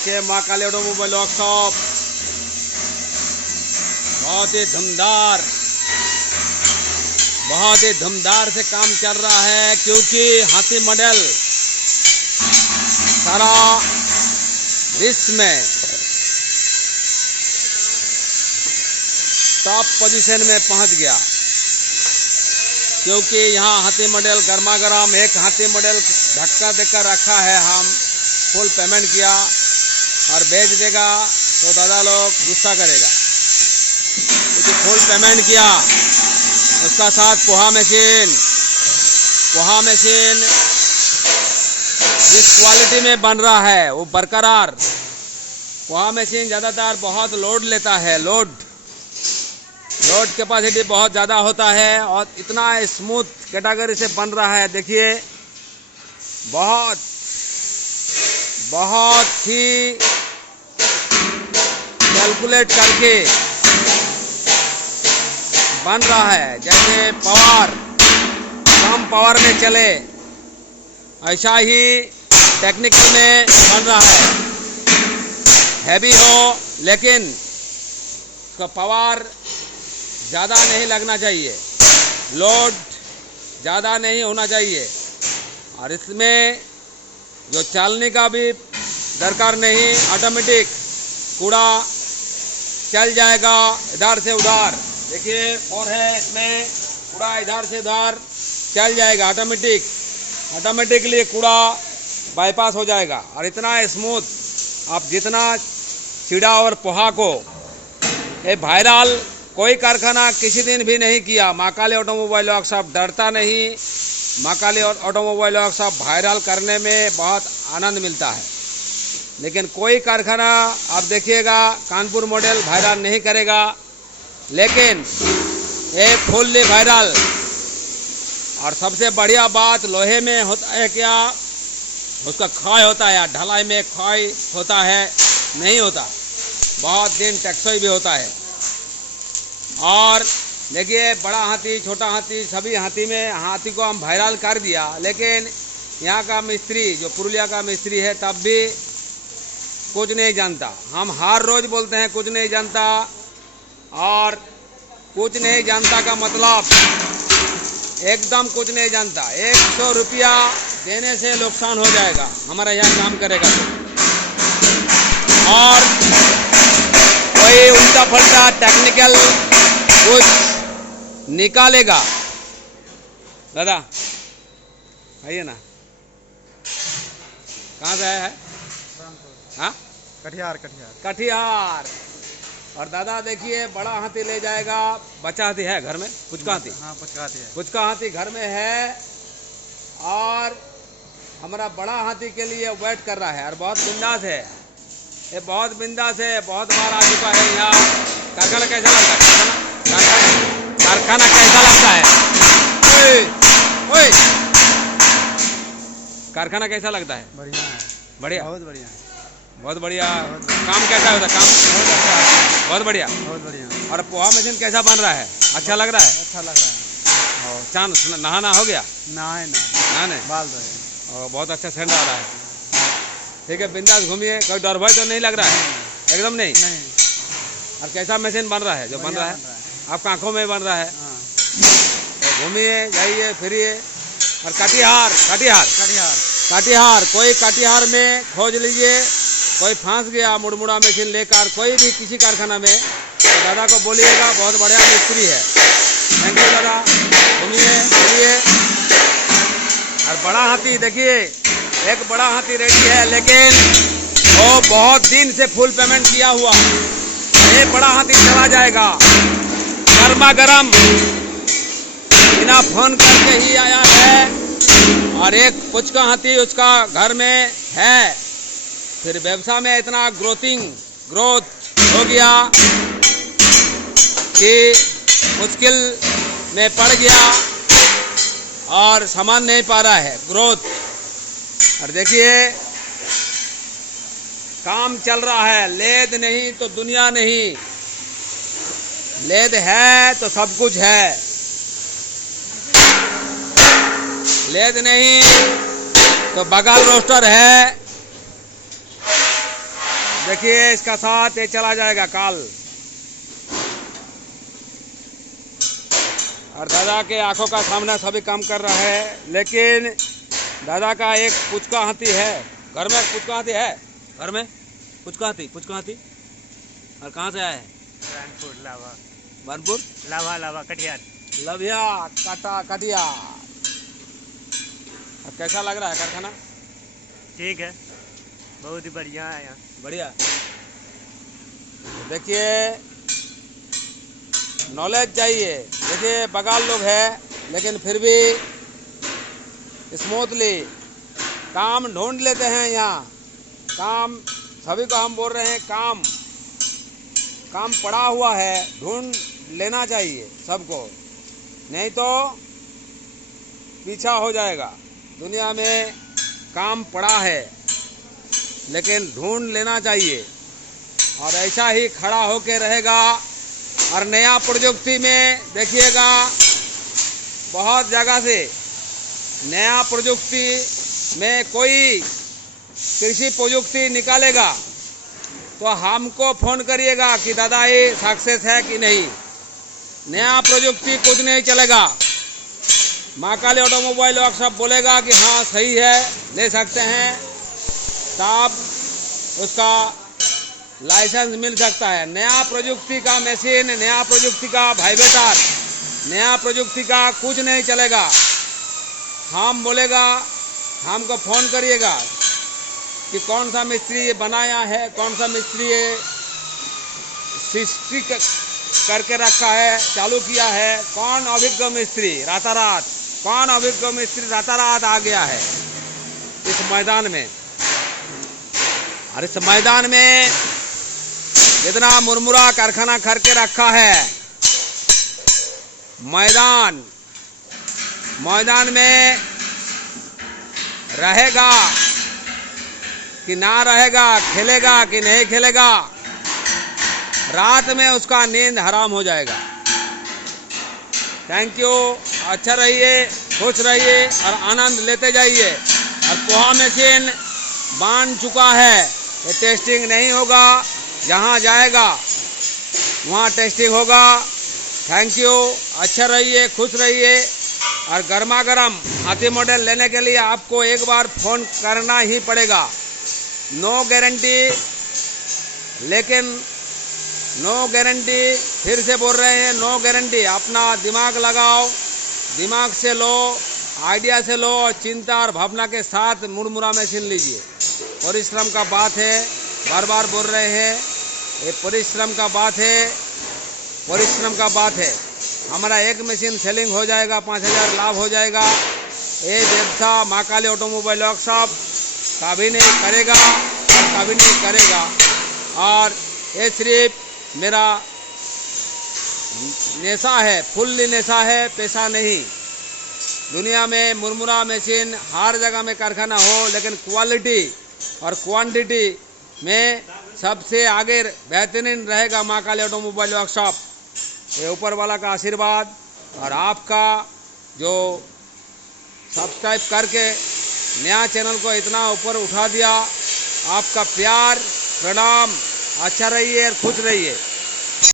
देखिए माँ काली automobile workshop बहुत ही धुमधार से काम चल रहा है, क्योंकि हाथी मॉडल सारा विश्व में टॉप पोजीशन में पहुंच गया। क्योंकि यहाँ हाथी मॉडल गर्मा गर्म एक हाथी मॉडल धक्का देकर रखा है। हम फुल पेमेंट किया और भेज देगा तो दादा लोग गुस्सा करेगा, क्योंकि फुल पेमेंट किया। उसका साथ पोहा मशीन जिस क्वालिटी में बन रहा है वो बरकरार। पोहा मशीन ज़्यादातर बहुत लोड लेता है, लोड कैपेसिटी बहुत ज़्यादा होता है और इतना स्मूथ कैटेगरी से बन रहा है। देखिए बहुत ही कैलकुलेट करके बन रहा है। जैसे कम पावर में चले, ऐसा ही टेक्निकल में बन रहा है। हैवी हो लेकिन उसका पावर ज़्यादा नहीं लगना चाहिए, लोड ज़्यादा नहीं होना चाहिए, और इसमें जो चलने का भी दरकार नहीं, ऑटोमेटिक कूड़ा चल जाएगा इधर से उधर। देखिए और है इसमें कूड़ा इधर से उधर चल जाएगा, ऑटोमेटिकली कूड़ा बाईपास हो जाएगा। और इतना स्मूथ, आप जितना चिड़ा और पोहा को ये वायरल कोई कारखाना किसी दिन भी नहीं किया। माँ काली ऑटोमोबाइल वर्कशॉप डरता नहीं। माँ काली ऑटोमोबाइल वर्कशॉप वायरल करने में बहुत आनंद मिलता है, लेकिन कोई कारखाना आप देखिएगा कानपुर मॉडल वायरल नहीं करेगा, लेकिन ये फुल्ली वायरल। और सबसे बढ़िया बात लोहे में होता है क्या, उसका क्षय होता है, ढलाई में क्षय होता है नहीं होता, बहुत दिन टेक्सोई भी होता है। और देखिए बड़ा हाथी छोटा हाथी सभी हाथी को हम वायरल कर दिया, लेकिन यहाँ का मिस्त्री जो पुरुलिया का मिस्त्री है तब भी कुछ नहीं जानता। हम हर रोज बोलते हैं कुछ नहीं जानता, और कुछ नहीं जानता का मतलब एकदम कुछ नहीं जानता। 100 रुपया देने से नुकसान हो जाएगा हमारा यहाँ काम करेगा तो। और कोई उल्टा फल्टा टेक्निकल कुछ निकालेगा, दादा आइए ना, कहाँ से आया है? हाँ कटिहार। और दादा देखिए बड़ा हाथी ले जाएगा, बच्चा हाथी है घर में, पुचका हाथी। हाँ पुचका हाथी है, पुचका हाथी घर में है, और हमारा बड़ा हाथी के लिए वेट कर रहा है और बहुत बिंदास है। ये बहुत बिंदास है, बहुत बार आ चुका है यहाँ। कारखाना कैसा लगता है? कारखाना कैसा लगता है? ओए कारखाना कैसा लगता है? बढ़िया है, बढ़िया, बहुत बढ़िया, बहुत बढ़िया। काम कैसा होता है? काम बहुत अच्छा है, बहुत बढ़िया। और पोहा मशीन कैसा बन रहा है? अच्छा लग रहा है? अच्छा लग रहा है। चांद नहाना हो गया? नहाने बाल और बहुत अच्छा सेंड आ रहा है। ठीक है, बिंदास घूमिए, कोई डर भय तो नहीं लग रहा है? एकदम नहीं। और कैसा मशीन बन रहा है जो बन रहा है? आपका आंखों में बन रहा है। तो घूमिए, जाइए, फिरिए। और कटिहार कोई कटिहार में खोज लीजिए, कोई फंस गया मुड़मुड़ा मशीन लेकर कोई भी किसी कारखाना में, तो दादा को बोलिएगा, बहुत बढ़िया मिस्त्री है। थैंक यू दादा, घूमिए फिरिए। और बड़ा हाथी देखिए, एक बड़ा हाथी रेडी है, लेकिन वो बहुत दिन से फुल पेमेंट किया हुआ। ये बड़ा हाथी चला जाएगा गर्मा गर्म, बिना फोन करके ही आया है। और एक पुचका हाथी उसका घर में है। फिर व्यवसाय में इतना ग्रोथ हो गया कि मुश्किल में पड़ गया और सामान नहीं पा रहा है ग्रोथ। और देखिए काम चल रहा है, लेद नहीं तो दुनिया नहीं, लेद है तो सब कुछ है, लेद नहीं तो बगल रोस्टर है, देखिए इसका साथ ये चला जाएगा काल। और दादा के आंखों का सामना सभी काम कर रहा है, लेकिन दादा का एक पुचका हाथी है घर में। पुचका हाथी है घर में, पुचका हाथी। और कहाँ से आया है? कानपुर लावा, बानपुर लावा कटिहार। लविया कटिया। अब कैसा लग रहा है कारखाना? ठीक है, बहुत ही बढ़िया है यहाँ। बढ़िया। देखिए नॉलेज चाहिए। देखिए बगाल लोग है, लेकिन फिर भी स्मूथली काम ढूंढ लेते हैं यहाँ। काम सभी को हम बोल रहे हैं, काम पड़ा हुआ है, ढूंढ लेना चाहिए सबको, नहीं तो पीछा हो जाएगा। दुनिया में काम पड़ा है, लेकिन ढूंढ लेना चाहिए और ऐसा ही खड़ा होके रहेगा। और नया प्रजुक्ति में देखिएगा, बहुत जगह से नया प्रजुक्ति में कोई कृषि प्रजुक्ति निकालेगा तो हमको फोन करिएगा कि दादा ये सक्सेस है कि नहीं। नया प्रजुक्ति कुछ नहीं चलेगा। महाकाली ऑटोमोबाइल वर्कशॉप बोलेगा कि हाँ सही है, ले सकते हैं, तब उसका लाइसेंस मिल सकता है। नया प्रजुक्ति का मशीन, नया प्रजुक्ति का वाइब्रेटर, नया प्रजुक्ति का कुछ नहीं चलेगा। हम बोलेगा, हमको फोन करिएगा कि कौन सा मिस्त्री ये बनाया है, कौन सा मिस्त्री ये सृष्टि करके रखा है, चालू किया है, कौन अभिज्ञ मिस्त्री रातारात, कौन अभिज्ञ मिस्त्री रातारात आ गया है इस मैदान में। और इस मैदान में जितना मुरमुरा कारखाना करके रखा है, मैदान में रहेगा कि ना रहेगा, खेलेगा कि नहीं खेलेगा, रात में उसका नींद हराम हो जाएगा। Thank you. अच्छा रहिए, खुश रहिए और आनंद लेते जाइए। और पोहा मशीन बांध चुका है, ये टेस्टिंग नहीं होगा, जहाँ जाएगा वहाँ टेस्टिंग होगा। Thank you. अच्छा रहिए, खुश रहिए। और गर्मा गर्म हाथी मॉडल लेने के लिए आपको एक बार फ़ोन करना ही पड़ेगा। नो गारंटी, लेकिन नो गारंटी, फिर से बोल रहे हैं, नो गारंटी। अपना दिमाग लगाओ, दिमाग से लो, आइडिया से लो और चिंता और भावना के साथ मुरमुरा मशीन लीजिए। परिश्रम का बात है, बार बार बोल रहे हैं, ये परिश्रम का बात है, परिश्रम का बात है। हमारा एक मशीन सेलिंग हो जाएगा, 5000 लाभ हो जाएगा। ये व्यवसाय महाकाली ऑटोमोबाइल वर्कशॉप कभी नहीं करेगा और कभी नहीं करेगा। और ये सिर्फ मेरा नेशा है, फुल्ली नेशा है, पैसा नहीं। दुनिया में मुरमुरा मशीन हर जगह में कारखाना हो, लेकिन क्वालिटी और क्वांटिटी में सबसे आगे बेहतरीन रहेगा महाकाली ऑटोमोबाइल वर्कशॉप। ये ऊपर वाला का आशीर्वाद और आपका जो सब्सक्राइब करके नया चैनल को इतना ऊपर उठा दिया, आपका प्यार, प्रणाम। अच्छा रहिए और खुश रहिए।